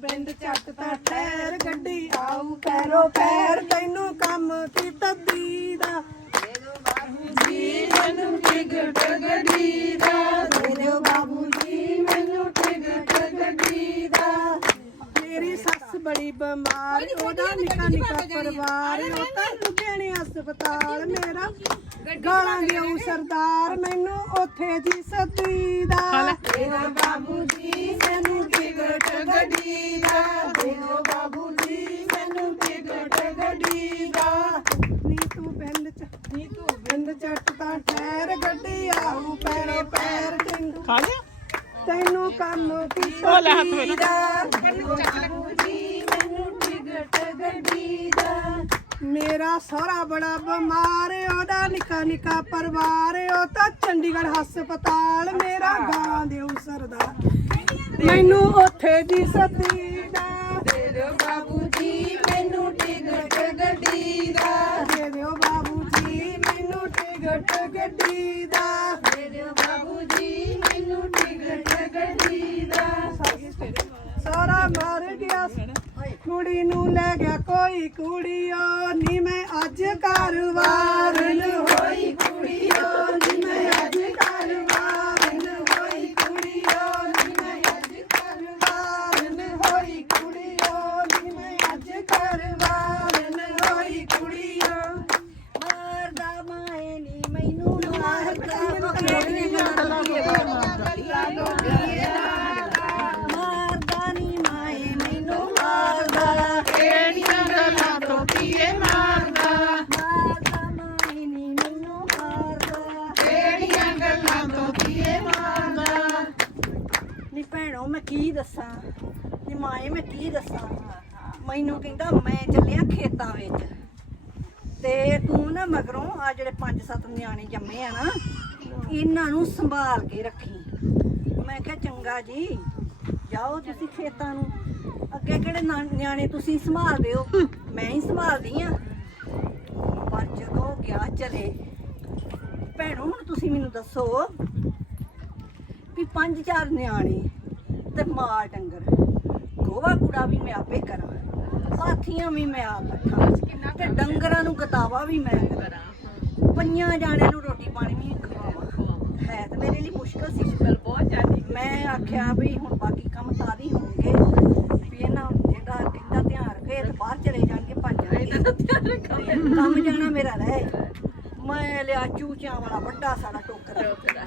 ਬਿੰਦ ਚੱਟ ਤਾਂ ਠਹਿਰ ਗੱਡੀ ਆਊ ਪੈਰੋ ਪੈਰ। ਤੈਨੂੰ ਕੰਮ ਕੀ ਤੱਦੀ ਦਾ। ਜੀ ਮੈਨੂੰ ਬਾਬੂ ਜੀ ਮੈਨੂੰ ਦਾ। ਮੇਰੀ ਸੱਸ ਬੜੀ ਬਿਮਾਰ ਉਹਦਾ ਨਿੱਕਾ ਨਿੱਕਾ ਪਰਿਵਾਰ ਉਹ ਤਾਂ ਲੁਧਿਆਣੇ ਹਸਪਤਾਲ ਮੇਰਾ ਗਾਲਾਂ ਦਿਓ ਸਰਦਾਰ ਮੈਨੂੰ ਉੱਥੇ ਜੀ ਸਤੀ ਦਾ। ਦੇਵੋ ਬਾਬੂ ਜੀ ਮੈਨੂੰ ਟਿਕਟ ਗੱਡੀ ਦਾ। ਦੇਵੋ ਬਾਬੂ ਜੀ ਮੈਨੂੰ ਟਿਕਟ ਗੱਡੀ ਦਾ। ਨੀ ਤੂੰ ਬਿੰਦ ਚ ਨੀ ਤੂੰ ਬਿੰਦ ਚੱਟ ਤਾਂ ਠਹਿਰ ਗੱਡੀ ਆਉ ਪੈਰੇ ਪੈਰ? ਤੈਨੂੰ ਖਾ ਲਿਆ? ਤੈਨੂੰ ਕੰਮ ਕੀ ਉਹ ਲੈ ਹੱਥ ਵਿੱਚ। ਮੇਰਾ ਸਹੁਰਾ ਬੜਾ ਬਿਮਾਰ ਉਹਦਾ ਨਿੱਕਾ ਨਿੱਕਾ ਪਰਿਵਾਰ ਉਹ ਤਾਂ ਚੰਡੀਗੜ੍ਹ ਹਸਪਤਾਲ ਮੇਰਾ ਗਾਂ ਦੇ ਸਰਦਾ ਮੈਨੂੰ ਉੱਥੇ ਦੀ ਸਤੀ ਦਾ ਦੇ ਦਿਓ ਬਾਬੂ ਜੀ ਮੈਨੂੰ ਟਿਕਟ ਗੱਡੀ ਦਾ। ਦੇ ਦਿਓ ਬਾਬੂ ਜੀ ਮੈਨੂੰ ਟਿਕਟ ਗੱਡੀ ਦਾ। ਦੇ ਦਿਓ ਬਾਬੂ ਜੀ ਮੈਨੂੰ ਟਿਕਟ ਗੱਡੀ ਦਾ। ਸਾਰਾ ਮਰ ਗਿਆ। ਕੁੜੀ ਨੂੰ ਲੈ ਗਿਆ ਕੋਈ ਕੁੜੀਓ ਨੀ ਮੈਂ ਅੱਜ ਘਰਵਾਰ ਹੋਈ ਕੁੜੀਓ। ਗੱਲਾਂ ਤੋਂ ਕੀਏ ਮਾਰਦਾ। ਨੀ ਭੈਣੋ, ਮੈਂ ਕੀ ਦੱਸਾਂ? ਨੀ ਮਾਏ, ਮੈਂ ਕੀ ਦੱਸਾਂ? ਮੈਨੂੰ ਕਹਿੰਦਾ, ਮੈਂ ਚੱਲਿਆ ਖੇਤਾਂ ਵਿੱਚ। ਤੇ ਤੂੰ ਨਾ ਮਗਰੋਂ ਆ ਜਿਹੜੇ ਪੰਜ ਸੱਤ ਨਿਆਣੇ ਜੰਮੇ ਆ ਨਾ, ਇਹਨਾਂ ਨੂੰ ਸੰਭਾਲ ਕੇ ਰੱਖੀ। ਮੈਂ ਕਿਹਾ, ਚੰਗਾ ਜੀ, ਜਾਓ ਤੁਸੀਂ ਖੇਤਾਂ ਨੂੰ। ਅੱਗੇ ਕਿਹੜੇ ਨਾ- ਨਿਆਣੇ ਤੁਸੀਂ ਸੰਭਾਲਦੇ ਹੋ? ਮੈਂ ਹੀ ਸੰਭਾਲਦੀ ਆ। ਪਰ ਜਦੋਂ ਗਿਆ ਚਲੇ ਭੈਣੋ ਹੁਣ ਤੁਸੀਂ ਮੈਨੂੰ ਦੱਸੋ ਵੀ ਪੰਜ ਚਾਰ ਨਿਆਣੇ ਤੇ ਮਾਲ ਡੰਗਰ ਗੋਵਾ ਕੂੜਾ ਵੀ ਮੈਂ ਆਪੇ ਕਰਾਂ ਸਾਥੀਆਂ ਵੀ ਮੈਂ ਆਪ ਰੱਖਾਂ ਤੇ ਡੰਗਰਾਂ ਨੂੰ ਗਤਾਵਾ ਵੀ ਮੈਂ ਕਰਾਂ। ਪੰਜਾਂ ਜਾਣਿਆਂ ਨੂੰ ਰੋਟੀ ਪਾਣੀ ਵੀ ਖਵਾਵਾਂ। ਹੈ ਤੇ ਮੇਰੇ ਲਈ ਮੁਸ਼ਕਲ ਸੀ। ਬਹੁਤ ਜ਼ਿਆਦੀ ਮੈਂ ਆਖਿਆ ਵੀ ਹੁਣ ਬਾਕੀ ਕੰਮ ਹੀ ਹੋਣਗੇ ਵੀ ਇਹਨਾਂ ਜਿਹੜਾ ਕਹਿੰਦਾ ਧਿਆਨ ਰੱਖੇ ਤੇ ਬਾਹਰ ਚਲੇ ਜਾਣਗੇ ਜਾਣਗੇ। ਕੰਮ ਜਾਣਾ ਮੇਰਾ ਰਹਿ। ਮੈਂ ਲਿਆ ਚੂਚਿਆਂ ਵਾਲਾ ਵੱਡਾ ਸਾਡਾ ਟੋਕਰਾ।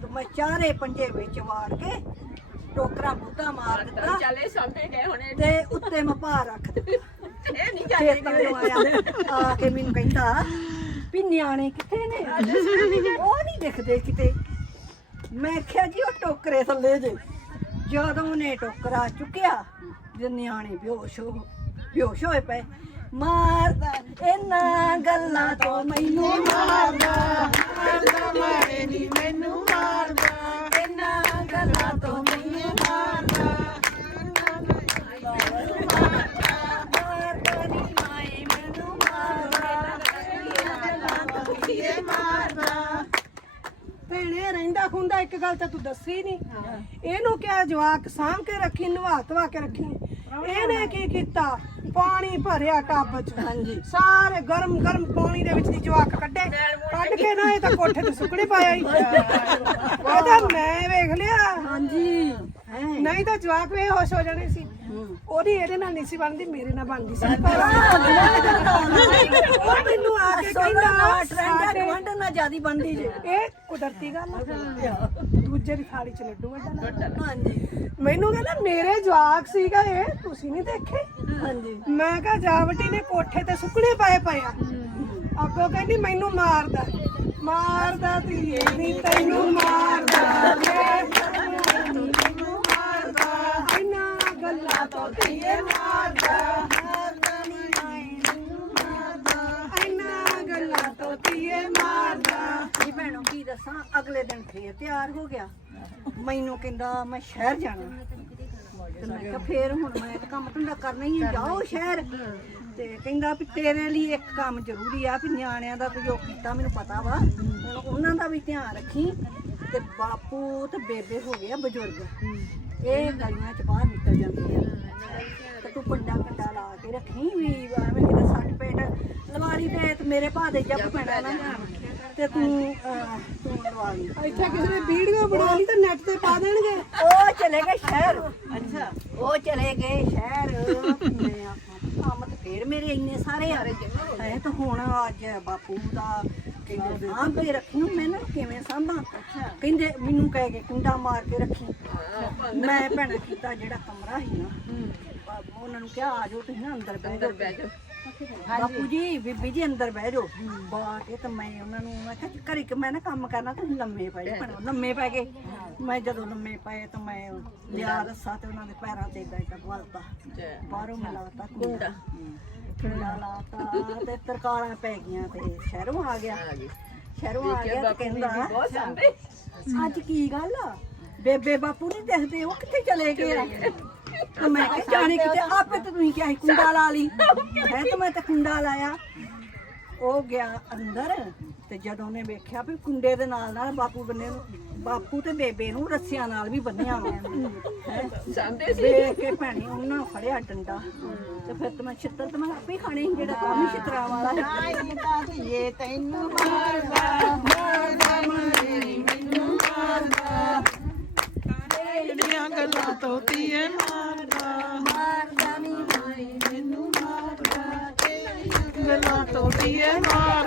ਤੇ ਮੈਂ ਚਾਰੇ ਪੰਜੇ ਵਿੱਚ ਵਾੜ ਕੇ ਟੋਕਰਾ ਮੁੱਦਾ ਮਾਰ ਦਿੱਤਾ। ਚੱਲੇ ਸਾਹਮਣੇ ਗਏ ਹੁਣੇ। ਤੇ ਉੱਤੇ ਮੈਂ ਭਾਰ ਰੱਖ ਦਿੱਤਾ। ਇਹ ਨਹੀਂ ਖੇਤਾਂ ਤੋਂ ਆਇਆ। ਆ ਕੇ ਮੈਨੂੰ ਕਹਿੰਦਾ ਵੀ ਨਿਆਣੇ ਕਿੱਥੇ ਨੇ? ਉਹ ਨਹੀਂ ਦਿਖਦੇ ਕਿਤੇ। ਮੈਂ ਕਿਹਾ ਜੀ ਉਹ ਟੋਕਰੇ ਥੱਲੇ ਜੇ। ਜਦੋਂ ਉਹਨੇ ਟੋਕਰਾ ਚੁੱਕਿਆ ਜੇ ਨਿਆਣੇ ਬੇਹੋਸ਼ ਹੋ ਬੇਹੋਸ਼ ਹੋਏ ਪਏ ਮਾਰਦਾ ਇਹਨਾਂ ਗੱਲਾਂ ਤੋਂ ਮੈਨੂੰ ਮਾਰਦਾ ਮਾਰਦਾ ਮਾਰੇ ਨਹੀਂ ਮੈਨੂੰ ਮਾਰਦਾ ਇਹਨਾਂ ਗੱਲਾਂ ਤੋਂ ਮੈਨੂੰ ਮਾਰਦਾ ਮਾਰਦਾ ਨੀ ਮਾਏ ਮੈਨੂੰ ਮਾਰਦਾ ਭੈਣੇ, ਰਹਿੰਦਾ ਖੁੰਦਾ ਇੱਕ ਗੱਲ ਤਾਂ ਤੂੰ ਦੱਸੀ ਨਹੀਂ ਇਹਨੂੰ ਕਿਹਾ ਜਵਾਕ ਸਾਂਭ ਕੇ ਰੱਖੀ, ਨਵਾ ਧਵਾ ਕੇ ਰੱਖੀ। ਇਹਨੇ ਕੀ ਕੀਤਾ? ਪਾਣੀ ਭਰਿਆ ਟੱਬ ਚ। ਹਾਂਜੀ। ਸਾਰੇ ਗਰਮ ਗਰਮ ਪਾਣੀ ਦੇ ਵਿੱਚ ਦੀ ਜਵਾਕ ਕੱਢੇ। ਕੱਢ ਕੇ ਨਾ ਇਹ ਤਾਂ ਕੋਠੇ ਤੇ ਸੁੱਕਣੇ ਪਾਇਆ ਹੀ। ਉਹਦਾ ਮੈਂ ਵੇਖ ਲਿਆ। ਹਾਂਜੀ। ਹੈ। ਨਹੀਂ ਤਾਂ ਜਵਾਕ ਵੇ ਹੋਸ਼ ਹੋ ਜਾਣੇ ਸੀ। ਉਹਦੀ ਇਹਦੇ ਨਾਲ ਨਹੀਂ ਸੀ ਬਣਦੀ ਮੇਰੇ ਨਾਲ ਬਣਦੀ ਸੀ। ਪਰ ਉਹ ਮੈਨੂੰ ਆ ਕੇ ਕਹਿੰਦਾ ਟ੍ਰੈਂਡ ਸਾਡੇ ਗਵੰਡ ਨਾਲ ਜਿਆਦੀ ਬਣਦੀ ਜੇ। ਇਹ ਕੁਦਰਤੀ ਗੱਲ ਆ। ਦੂਜੇ ਦੀ ਥਾਲੀ ਚ ਲੱਡੂ ਵੱਡਾ ਹਾਂਜੀ। ਮੈਨੂੰ ਕਹਿੰਦਾ ਮੇਰੇ ਜਵਾਕ ਸੀਗਾ ਇਹ ਤੁਸੀਂ ਨਹੀਂ ਦੇਖੇ? ਹਾਂਜੀ। ਮੈਂ ਕਿਹਾ ਜਾਵਟੀ ਨੇ ਕੋਠੇ ਤੇ ਸੁੱਕਣੇ ਪਾਏ ਪਏ ਆ। ਅੱਗੋਂ ਕਹਿੰਦੀ ਮੈਨੂੰ ਮਾਰਦਾ। ਮਾਰਦਾ ਧੀਏ ਨਹੀਂ ਤੈਨੂੰ ਮਾਰਦਾ। ਮੈਂ ਤੈਨੂੰ ਮਾਰਦਾ। ਇਹਨਾਂ ਗੱਲਾਂ ਤੋਂ ਧੀਏ ਮਾਰਦਾ ਮਾਰਦਾ ਨੀ ਮਾਏ ਮੈਨੂੰ ਮਾਰਦਾ ਇਹਨਾਂ ਗੱਲਾਂ ਤੋਂ ਧੀਏ ਮਾਰਦਾ ਜੀ ਭੈਣੋ ਕੀ ਦੱਸਾਂ ਅਗਲੇ ਦਿਨ ਫੇਰ ਤਿਆਰ ਹੋ ਗਿਆ। ਮੈਨੂੰ ਕਹਿੰਦਾ, ਮੈਂ ਸ਼ਹਿਰ ਜਾਣਾ। ਤੇ ਮੈਂ ਕਿਹਾ, ਫੇਰ ਹੁਣ ਮੈਂ ਤਾਂ ਕੰਮ ਧੰਦਾ ਕਰਨਾ ਹੀ ਹੈ ਜਾਓ ਸ਼ਹਿਰ। ਤੇ ਕਹਿੰਦਾ ਵੀ ਤੇਰੇ ਲਈ ਇੱਕ ਕੰਮ ਜ਼ਰੂਰੀ ਆ ਵੀ ਨਿਆਣਿਆਂ ਦਾ ਤੂੰ ਜੋ ਕੀਤਾ ਮੈਨੂੰ ਪਤਾ ਵਾ। ਹੁਣ ਉਹਨਾਂ ਦਾ ਵੀ ਧਿਆਨ ਰੱਖੀ ਤੇ ਬਾਪੂ ਤੇ ਬੇਬੇ ਹੋ ਗਏ ਆ ਬਜ਼ੁਰਗ। ਇਹ ਗਲੀਆਂ ਚ ਬਾਹਰ ਨਿਕਲ ਜਾਂਦੇ ਆ। ਤੇ ਤੂੰ ਪੰਡਾ ਕੰਡਾ ਲਾ ਕੇ ਰੱਖੀ ਵੀ ਐਵੇਂ ਕਿਤੇ ਸੱਟ ਪੇਟ ਲਵਾਰੀ ਤੇ ਮੇਰੇ ਭਾ ਦੇ ਜੱਬ ਪੈਣਾ ਨਾ ਤੇ ਤੂੰ ਅਹ, ਤੂੰ ਲਵਾ ਲਈ ਇੱਥੇ ਕਿਸੇ ਨੇ ਵੀਡੀਓ ਬਣਾ ਲਈ ਤਾਂ ਨੈਟ ਤੇ ਪਾ ਦੇਣਗੇ। ਉਹ ਚਲੇ ਗਏ ਸ਼ਹਿਰ। ਅੱਛਾ। ਉਹ ਚਲੇ ਗਏ ਸ਼ਹਿਰ। ਮੈਂ ਆਖਾਂ ਕੰਮ ਤੇ ਫੇਰ ਮੇਰੇ ਇੰਨੇ ਸਾਰੇ ਆ। ਹੈ ਤਾਂ ਹੁਣ ਅੱਜ ਬਾਪੂ ਦਾ ਕਹਿੰਦੇ ਸਾਂਭੇ ਰੱਖੀ ਨੂੰ ਮੈਂ ਨਾ ਕਿਵੇਂ ਸਾਂਭਾਂ? ਕਹਿੰਦੇ ਮੈਨੂੰ ਕਹਿ ਕੇ ਕੁੰਡਾ ਮਾਰ ਕੇ ਰੱਖੀ। ਮੈਂ ਭੈਣਾ ਕੀਤਾ ਜਿਹੜਾ ਕਮਰਾ ਸੀ ਨਾ। ਬਾਪੂ ਉਹਨਾਂ ਨੂੰ ਕਿਹਾ ਆ ਜਾਓ ਤੁਸੀਂ ਨਾ ਅੰਦਰ ਜਾਓ। ਬਾਪੂ ਜੀ ਬੀਬੀ ਜੀ ਅੰਦਰ ਬਹਿ ਜਾਓ। ਬਾ ਕੇ ਤਾਂ ਮੈਂ ਉਹਨਾਂ ਨੂੰ ਮੈਂ ਕਿਹਾ ਘਰੇ ਕਿ ਮੈਂ ਨਾ ਕੰਮ ਕਰਨਾ ਤੁਸੀਂ ਲੰਮੇ ਪੈ ਜਾਓ ਲੰਮੇ ਪੈ ਗਏ। ਮੈਂ ਜਦੋਂ ਲੰਮੇ ਪਏ ਤਾਂ ਮੈਂ ਲਿਆ ਰੱਸਾ ਤੇ ਉਹਨਾਂ ਦੇ ਪੈਰਾਂ ਤੇ ਇਦਾਂ ਇਦਾਂ ਗਲਤਾ ਬਾਹਰੋਂ ਮੈਂ ਲਾਤਾ ਕੁੰਡਾ। ਕੁੰਡਾ। ਲਾਤਾ ਤੇ ਤਰਕਾਲਾਂ ਪੈ ਗਈਆਂ ਤੇ ਸ਼ਹਿਰੋਂ ਆ ਗਿਆ। ਸ਼ਹਿਰੋਂ ਆ ਗਿਆ ਤੇ ਕਹਿੰਦਾ ਅੱਜ ਕੀ ਗੱਲ ਆ? ਬੇਬੇ ਬਾਪੂ ਨਹੀਂ ਦੇਖਦੇ ਉਹ ਕਿੱਥੇ ਚਲੇ ਗਏ ਆ? ਮੈਂ ਕਿਹਾ ਜਾਣੇ ਕਿਤੇ ਆਪੇ ਤੇ ਤੁਸੀਂ ਕਿਹਾ ਕੁੰਡਾ ਲਾ ਲਈ। ਹੈ ਤੇ ਮੈਂ ਤਾਂ ਕੁੰਡਾ ਲਾਇਆ। ਉਹ ਗਿਆ ਅੰਦਰ ਤੇ ਜਦੋਂ ਉਹਨੇ ਵੇਖਿਆ ਵੀ ਕੁੰਡੇ ਦੇ ਨਾਲ ਨਾਲ ਬਾਪੂ ਬੰਨੇ ਨੂੰ ਬਾਪੂ ਤੇ ਬੇਬੇ ਨੂੰ ਰੱਸਿਆਂ ਨਾਲ ਵੀ ਬੰਨਿਆ ਹੋਇਆ। ਹੈ। ਜਾਂਦੇ ਸੀ। ਵੇਖ ਕੇ ਭੈਣੇ ਉਹਨਾਂ ਫੜਿਆ ਡੰਡਾ। ਤੇ ਫਿਰ ਤੇ ਮੈਂ ਛਿੱਤਰ ਤੇ ਮੈਂ ਆਪੇ ਖਾਣੇ ਸੀ, ਜਿਹੜਾ ਕੰਮ ਹੀ ਵਾਲਾ ਹੈ। ਤੇਰੀਆਂ ਗੱਲਾਂ ਤੋਂ ਤੀ